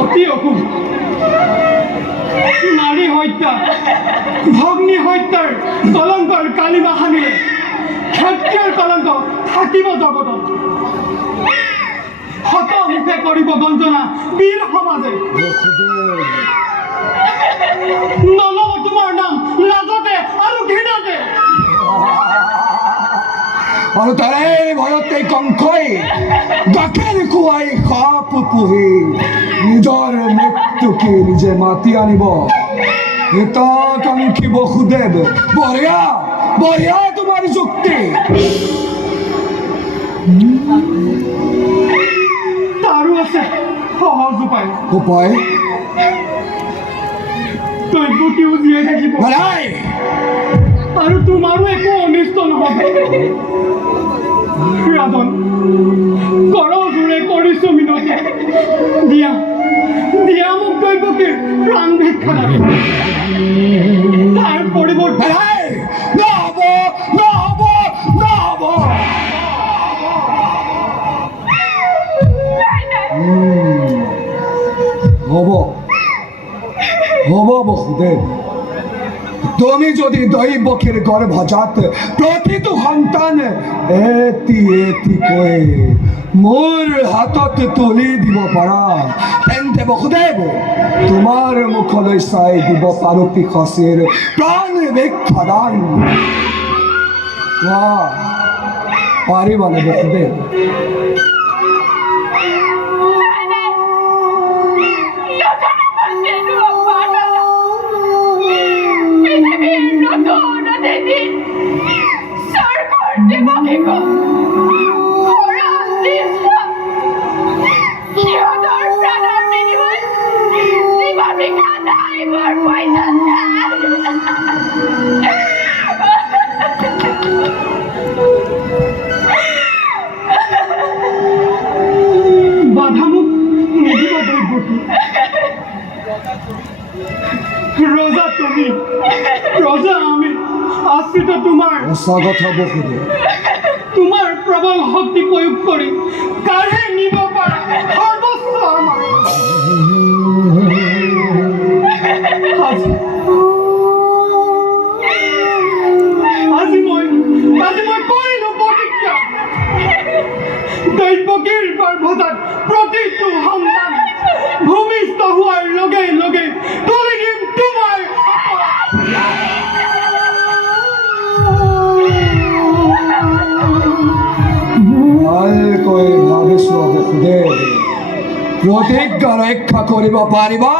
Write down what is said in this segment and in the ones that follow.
অতি অশুভ নাৰী হত্যা ভগ্নী হত্যাৰ কলংকৰ কালিমা সানিলে ক্ষত্ৰিয়ৰ কলংক থাকিব জগতত শত মুখে কৰিব বঞ্চনা বীৰ সমাজে নলব তোমাৰ নাম লাজতে আৰু ঘৃণাতে আৰু তাৰে ভয়তে কংকই গাখীৰ খুৱাই সাপ পুহি নিজৰ মৃত্যুকে নিজে মাতি আনিব হিতাকাংক্ষী বসুদেৱ বঢ়িয়া বঢ়িয়া তোমাৰ যুক্তি তাৰো আছে সহজ উপায় উপায় দৈৱকীও জীয়াই থাকিব নাই আৰু তোমাৰো একো অনিষ্ট নহ'ব ৰাজন কৰজোৰে কৰিছো মিনতি দিয়া দিয়া মোক দৈৱকীৰ প্ৰাণ ভিক্ষা লাগে তাৰ পৰিৱৰ্তে নহ'ব নহ'ব নহ'ব হ'ব হ'ব বসুদেৱ তুমি যদি দৈৱকীৰ গৰ্ভজাত প্ৰতিটো সন্তান এটি এটিকৈ মোৰ হাতত তুলি দিব পাৰা তেন্তে বসুদেৱ তোমাৰ মুখলৈ চাই দিব পাৰো পিশাচীৰ প্ৰাণ ভিক্ষাদান পাৰিবানে বসুদেৱ বাধামুখ নিদিব দৈৱকী ৰজা তুমি ৰজা আমি আশ্ৰিত তোমাৰ সঁচা কথা বসুদেৱ তোমাৰ প্ৰবল শক্তি প্ৰয়োগ কৰি কাঢ়ি নিব পাৰা সৰ্বস্ব আমাৰ আজি মই কৰিলো প্ৰতিজ্ঞা দৈৱকীৰ গৰ্ভজাত প্ৰতিটো সন্তান ভূমিষ্ঠ হোৱাৰ লগে লগে তুলি দিম তোমাৰ ভালকৈ ভাবিছো বসুদেৱ প্ৰতিজ্ঞা ৰক্ষা কৰিব পাৰিবা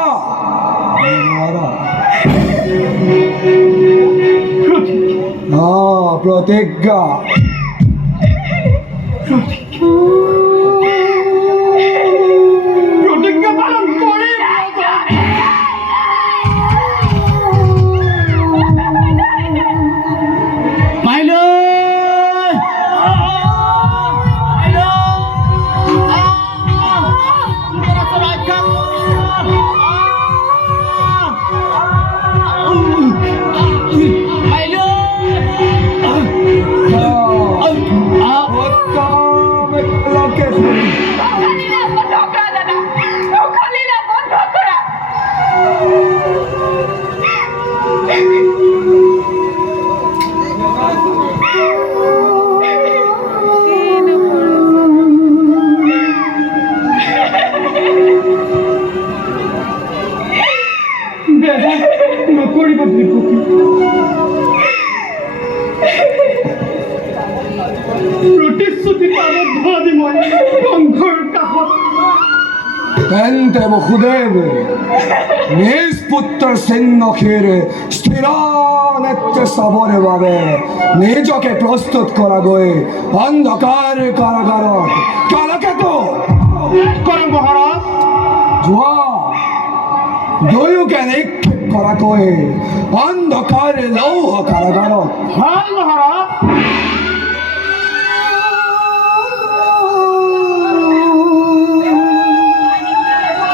প্ৰতিজ্ঞা প্ৰতিজ্ঞা পালন কৰিম নকৰিব দৈৱকী প্ৰতিশ্ৰুতি আবদ্ধ আজি মই কংসৰ কাষত তেন্তে বসুদেৱ নিজ পুত্ৰৰ চিহ্নশীৰ স্থিৰ নেত্ৰে চাবৰে বাবে নিজকে প্ৰস্তুত কৰাগৈ অন্ধকাৰ কাৰাগাৰত কালকেতো কৰম মহাৰাজ যোৱা দুয়োকে নিক্ষেপ কৰাকৈ অন্ধকাৰ লৌহ কাৰাগাৰত ভাল মহাৰাজ